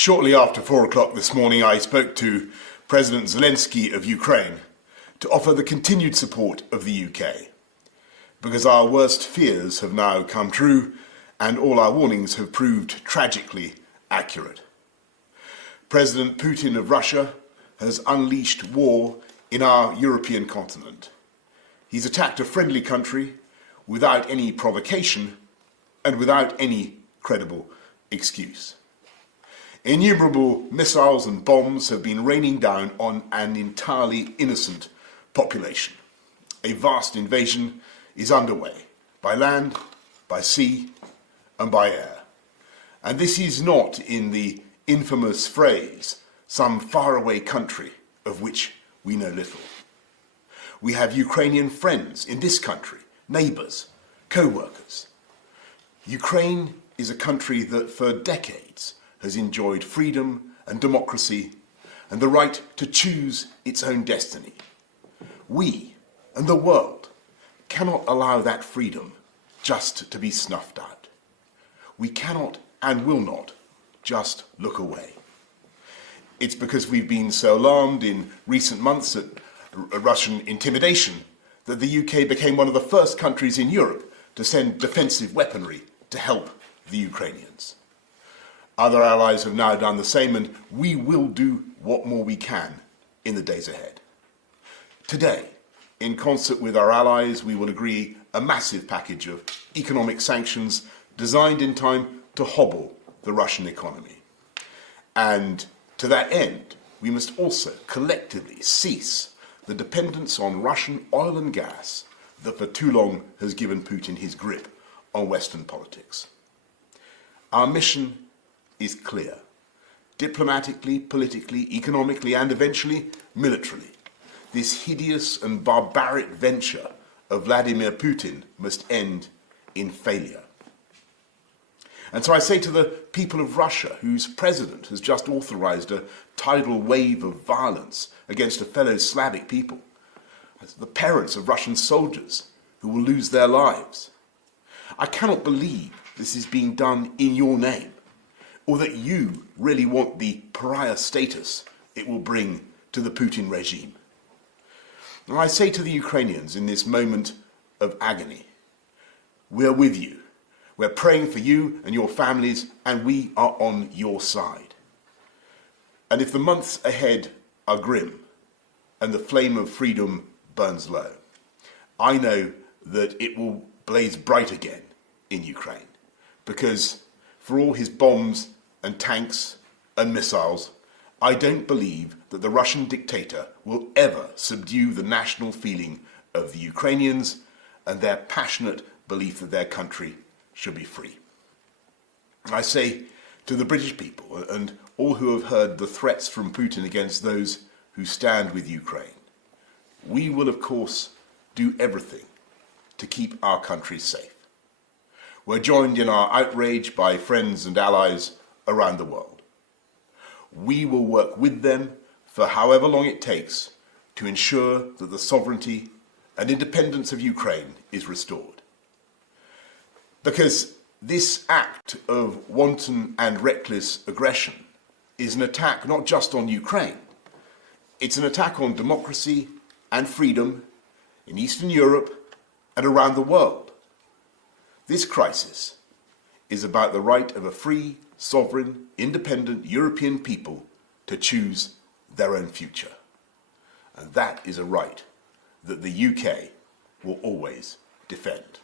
Shortly after 4 o'clock this morning, I spoke to President Zelensky of Ukraine to offer the continued support of the UK, because our worst fears have now come true and all our warnings have proved tragically accurate. President Putin of Russia has unleashed war in our European continent. He's attacked a friendly country without any provocation and without any credible excuse. Innumerable missiles and bombs have been raining down on an entirely innocent population. A vast invasion is underway, by land, by sea, and by air. And this is not in the infamous phrase, some faraway country of which we know little. We have Ukrainian friends in this country, neighbours, co-workers. Ukraine is a country that for decades has enjoyed freedom and democracy and the right to choose its own destiny. We and the world cannot allow that freedom just to be snuffed out. We cannot and will not just look away. It's because we've been so alarmed in recent months at Russian intimidation that the UK became one of the first countries in Europe to send defensive weaponry to help the Ukrainians. Other allies have now done the same, and we will do what more we can in the days ahead. Today, in concert with our allies, we will agree a massive package of economic sanctions designed in time to hobble the Russian economy. And to that end, we must also collectively cease the dependence on Russian oil and gas that for too long has given Putin his grip on Western politics. Our mission is clear. Diplomatically, politically, economically, and eventually militarily, this hideous and barbaric venture of Vladimir Putin must end in failure. And so I say to the people of Russia, whose president has just authorized a tidal wave of violence against a fellow Slavic people, as the parents of Russian soldiers who will lose their lives, I cannot believe this is being done in your name, or that you really want the pariah status it will bring to the Putin regime. And I say to the Ukrainians in this moment of agony, we're with you. We're praying for you and your families, and we are on your side. And if the months ahead are grim and the flame of freedom burns low, I know that it will blaze bright again in Ukraine, because for all his bombs and tanks and missiles, I don't believe that the Russian dictator will ever subdue the national feeling of the Ukrainians and their passionate belief that their country should be free. I say to the British people and all who have heard the threats from Putin against those who stand with Ukraine, we will of course do everything to keep our country safe. We're joined in our outrage by friends and allies around the world. We will work with them for however long it takes to ensure that the sovereignty and independence of Ukraine is restored. Because this act of wanton and reckless aggression is an attack not just on Ukraine, it's an attack on democracy and freedom in Eastern Europe and around the world. This crisis is about the right of a free, sovereign, independent European people to choose their own future. And that is a right that the UK will always defend.